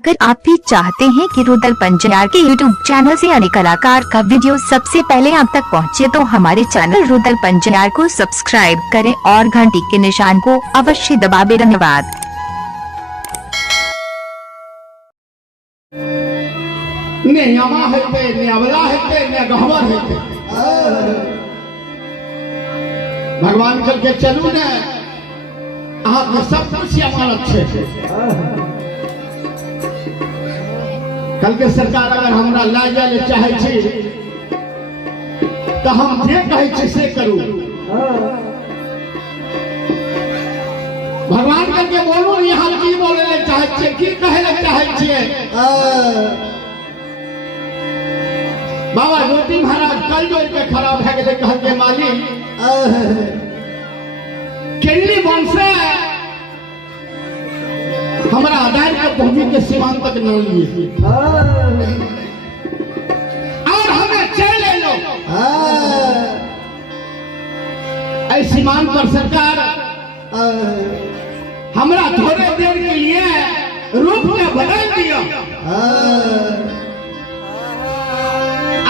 अगर आप भी चाहते हैं कि रुदल पंजनार के YouTube चैनल से अन्य कलाकार का वीडियो सबसे पहले आप तक पहुंचे, तो हमारे चैनल रुदल पंजनार को सब्सक्राइब करें और घंटी के निशान को अवश्य दबाएं। धन्यवाद। भगवान करके चलू ने अहाँ सब कुछ अमानत छे। कल के सरकार अगर हमरा ला जाए चाहे छी तो हम जे कहे छी से करू। भगवान करके बोलू, यहाँ की बोले ले चाहे छी, की कहे ले चाहे छिए। बाबा ज्योति महाराज कल जो के खराब है गए, कह के मालिक केली वंशे हमारा आधार के पहुंची के सीमांत तक न लिए और हमें चले लो। ऐ सीमांत पर सरकार हमरा थोड़े देर के लिए रूप में बदल दिया।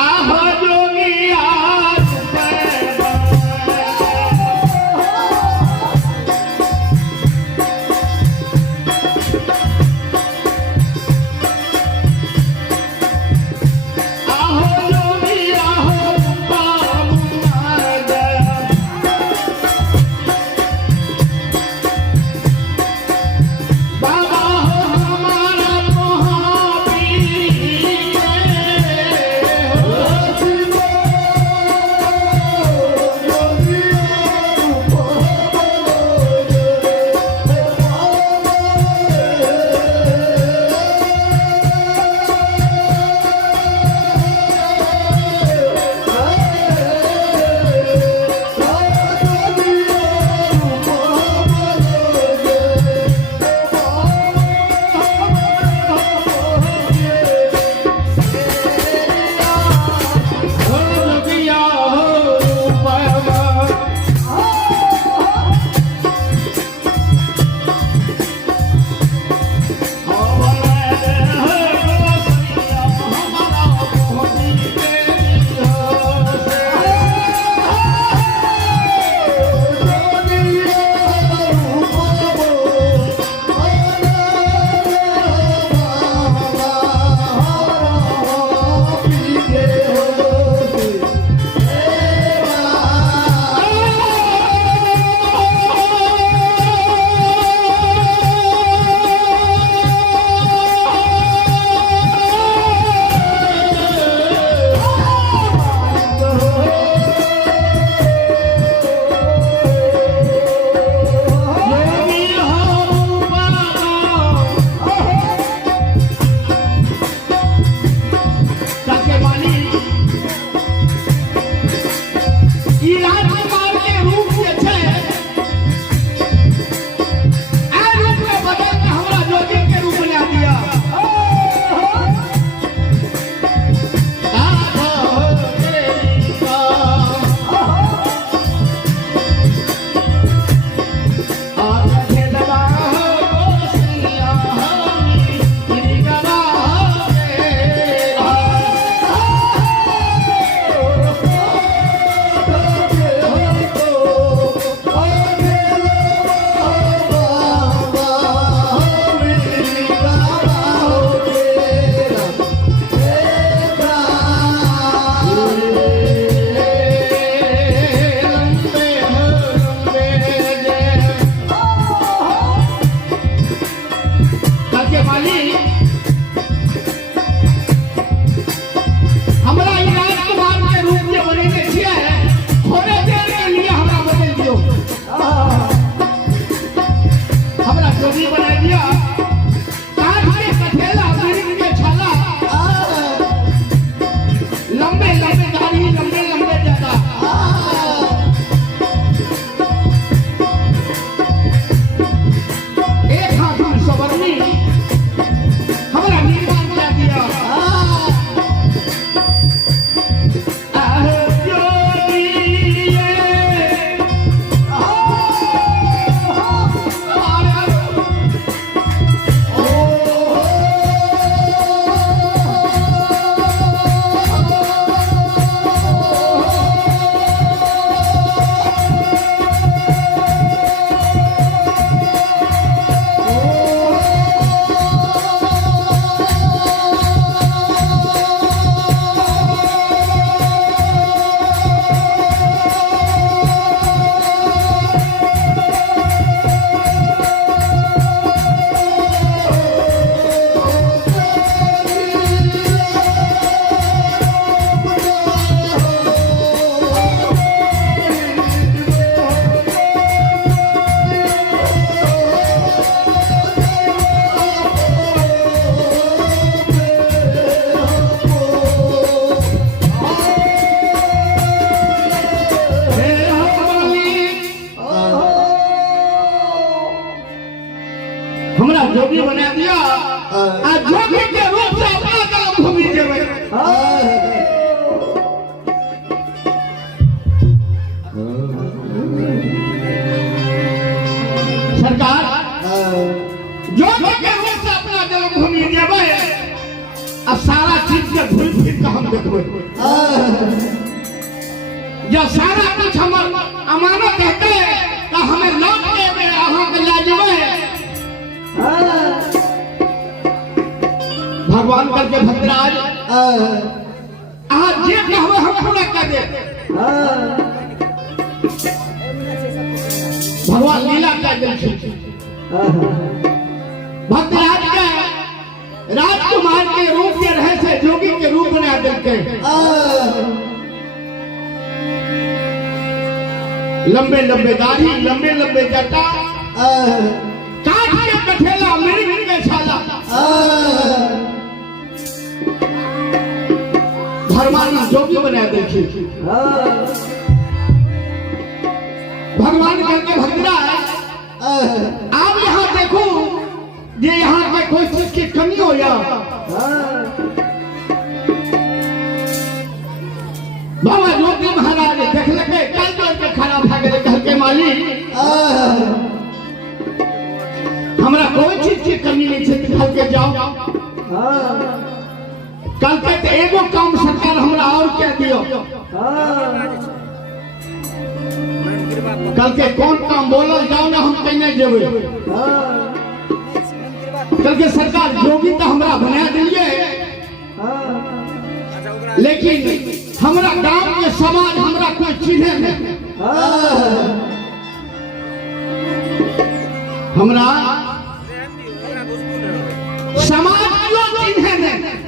आहो जोगी आज घूमी जेबे आ सारा चीज के घूम फिर के हम देखबे जो सारा कुछ हमर अमानत हेते तो हमें लौट के अहाँ के ला जेबे भगवान करके भद्राज अहाँ जे कहबे हम पूरा कर दे भगवान लीला कर दे भद्राज के राजकुमार के रूप में रहे से जोगी के रूप में देखे लंबे लंबे दाढ़ी लंबे लंबे जटा काट के कठेला मिर्ग के छाला भगवान जोगी बना देखे भगवान करके भद्राज आप यहाँ देखो ये यहाँ पे कोई चीज की कमी हो या बाबा जोगी महाराज देख लगे कल जोर के खाना भाग गए घर के मालिक हमरा कोई चीज की कमी नहीं है घर के जाओ कल के तो एगो काम सरकार हमरा और क्या दियो कल के कौन काम बोलल जाओ ना हम कहीं नहीं जेबे कल के सरकार जोगी तो हमरा बना दिए लेकिन हमरा गांव के समाज हमरा कोई चिन्हे नहीं हमरा समाज क्यों चिन्हे नहीं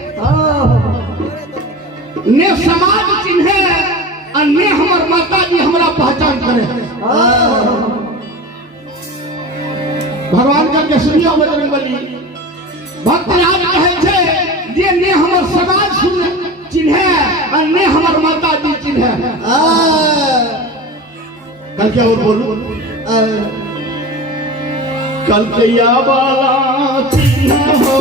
ने समाज चिन्हे और ने हमर माता जी हमरा पहचान करे भगवान करके सुनियो बजरंगबली भक्तराज कहे छे जे ने हमर समाज सुन चिन्हे और ने हमर माता जी चिन्हे कल क्या और बोलू कल के या वाला चिन्ह हो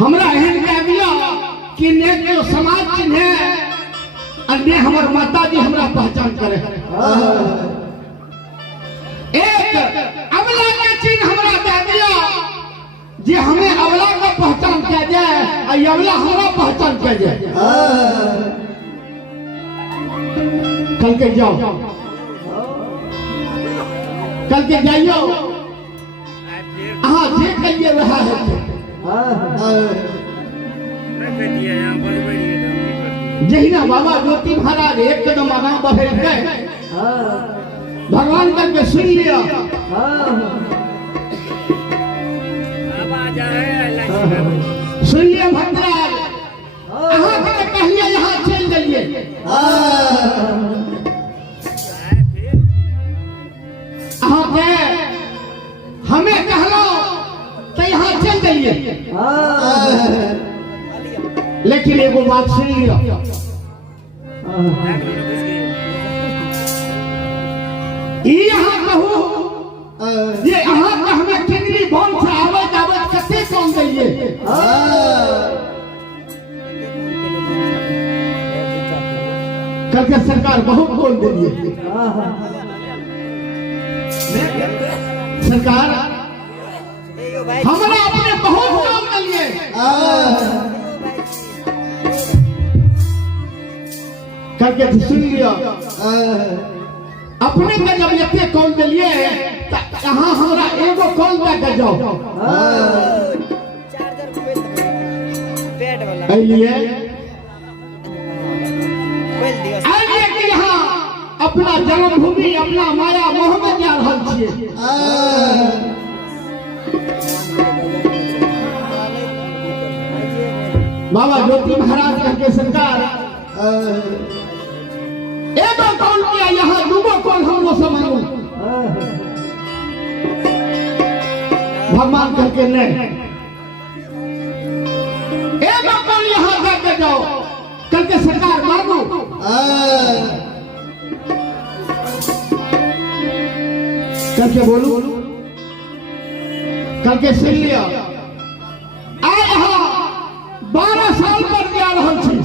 हमरा एहन कह दिया कि ने जो समाज चिन्हे अन्य हमर माता जी हमरा पहचान करे एक अबला का चिन्ह हमरा कह दिया जे हमें अबला का पहचान किया जाए और अबला हमरा पहचान किया जाए कल के जाओ कल के जाइयो हाँ जे कहिए रहा है जहिना बाबा ज्योति महाराज एक कदम आगा बढ़े गए भगवान करके सुन लिया सुन लिया भद्राज अहाँ के कहिए यहाँ चल जाइए अहाँ के हमें कहलो तो यहाँ चल जाइए लेकिन एगो बात सुन लियो यहाँ कहू ये यहाँ का हमें कितनी बम से आवत आवत कते कौन जाइए करके सरकार बहुत बोल दिए सरकार हमारा अपने बहुत काम के लिए करके सुन लिया अपने के जब इतने कॉल दिलिए यहाँ हमरा एगो कॉल दे जाओ लिए कि यहाँ अपना जन्मभूमि अपना माया मोह में जा रहा छिए बाबा ज्योति महाराज के सरकार एगो कॉल किया यहाँ दूगो कॉल हम लोग समझू भगवान करके नहीं एगो कॉल यहाँ करके जाओ करके सरकार मांगू करके बोलू करके सुन लिया आ यहाँ 12 साल पर जा रहा छी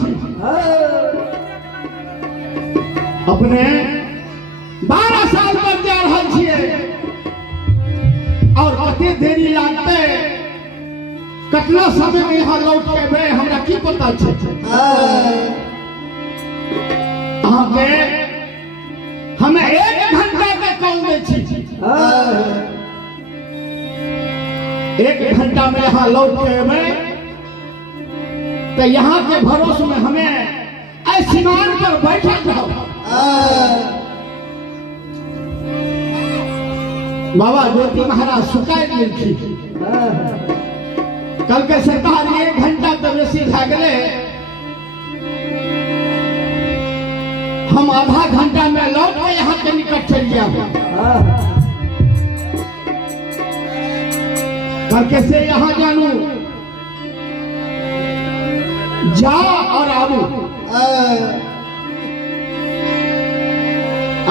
अपने 12 साल पर जा रहा छिए और कते देरी लागते कतना समय में यहाँ लौट के बे हमरा की पता छे अहाँ के हमें 1 घंटा के कॉल दे छी 1 घंटा में यहाँ लौट के बे तो यहाँ के भरोसे में हमें ऐसी मान पर बैठा रहो बाबा ज्योति महाराज सुकाय लिखी कल के सरकार 1 घंटा तो बेसी भए गेले हम आधा घंटा में लौट के यहाँ के निकट चल गया कल के से यहाँ जानू जाओ और आबू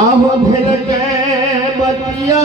अब भेल के बतिया